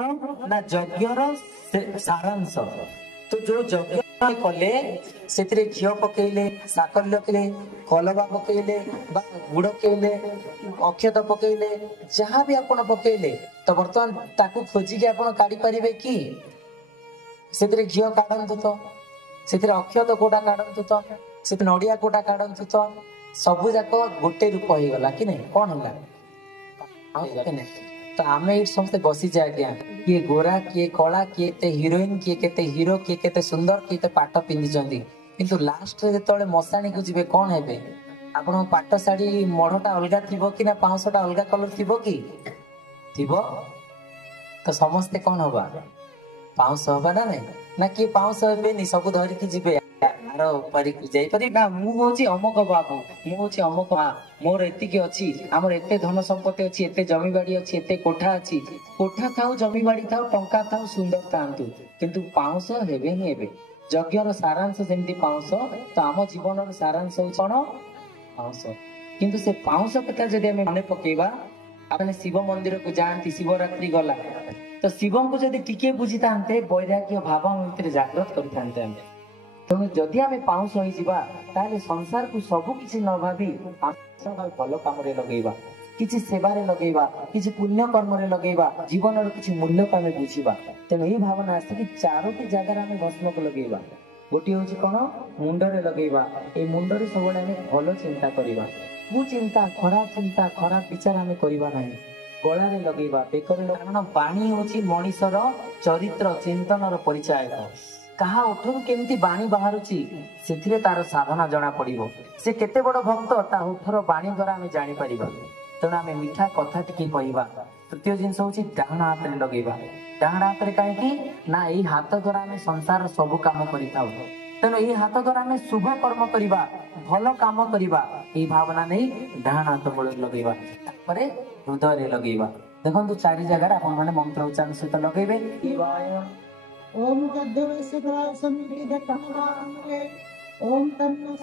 ना यज्ञर सारांश। तो जो यज्ञ कले से घी पकईले साकर लगे कलवा पकईले गुड़ पकईले अक्षत पकईले जहाँ भी आप पकईले तो बर्तमान ताकू खोजिकी आप काढ़ी पारे कि से घी काढ़ु तो से अक्षत कोटा काढ़ु तो से नड़िया कोटा काढ़ु तो सबू जाक गोटे रूप हो गला कि नहीं कौन है तो आम ये समस्ते बसी जाए आज्ञा किए गोरा किए कला किए हिरोइन किए केते हीरो किए केते सुंदर किए पाट पिंधि किंतु लास्ट रे जो मशाणी को जी कौन है आप पाट शाढ़ी मढ़टा अलग थी कि ना पाउंसटा अलग कलर थी कि थी तो समस्ते कौन हवा पाउंस हवा ना नहीं ना किए पाउंस हे सब धरिकी जी ना मुझे अमुक बाबू मुझे अमुक माँ मोर एतिक अच्छी आमर एते धन संपत्ति अच्छी एते जमी बाड़ी अच्छी एते कोठा अच्छी कोठा थाउ जमी बाड़ी थाउ टंका थाउ सुंदर थांतु किंतु पाउंस हेबे ही हेबे यज्ञर सारांश जमी पाउंस तो आम जीवन सारांश हो पाउंस किंतु से पाउंस कथा जदि आम मन पकेबा आपने शिव मंदिर को जाती शिवरात्रि गला तो शिव को जदि टिके बुझी था वैराग्य भाव भीतर जागृत करते तेणु जदि आम पाउंस हो संसार को सबू किसी न भावी भल कम लगेगा किसी सेवारे लगेगा किसी पुण्य कर्म लगेगा जीवन किसी मूल्य को आम बुझा तेणु ये भावना आसिक चारोटी जगार आम भस्म को लगेगा गोटे हूँ कौन मुंडरे लगेगा ये मुंडरे सब भल चिंता करवा कुचिंता खराब विचार आम करवा ना गलारे लगेगा बेकर कारण बाणी हूँ मनीषर चरित्र चिंतन परिचय कहा ओठरू केमती बाणी बाहरुची से तार साधना जना पड़ो से केते बड़ भक्त ता ओठर बाणी द्वारा आम जानी परिबा तेणु आम मीठा कथा टिके कहवा। तृतीय जिनस हूँ डाण हाथ में लगेगा डाण हाथ में कहीं ना यही हाथ द्वारा आम संसार सब कम कर तेणु ये हाथ द्वारा आम शुभ कर्म करवा भल कम करवा ये भावना नहीं डाण हाथ मूल लगेगा हृदय लगेगा देखो चारि जगार आप मंत्र उच्चारण सहित लगे ओम तद्देव समिति ओम तन्नो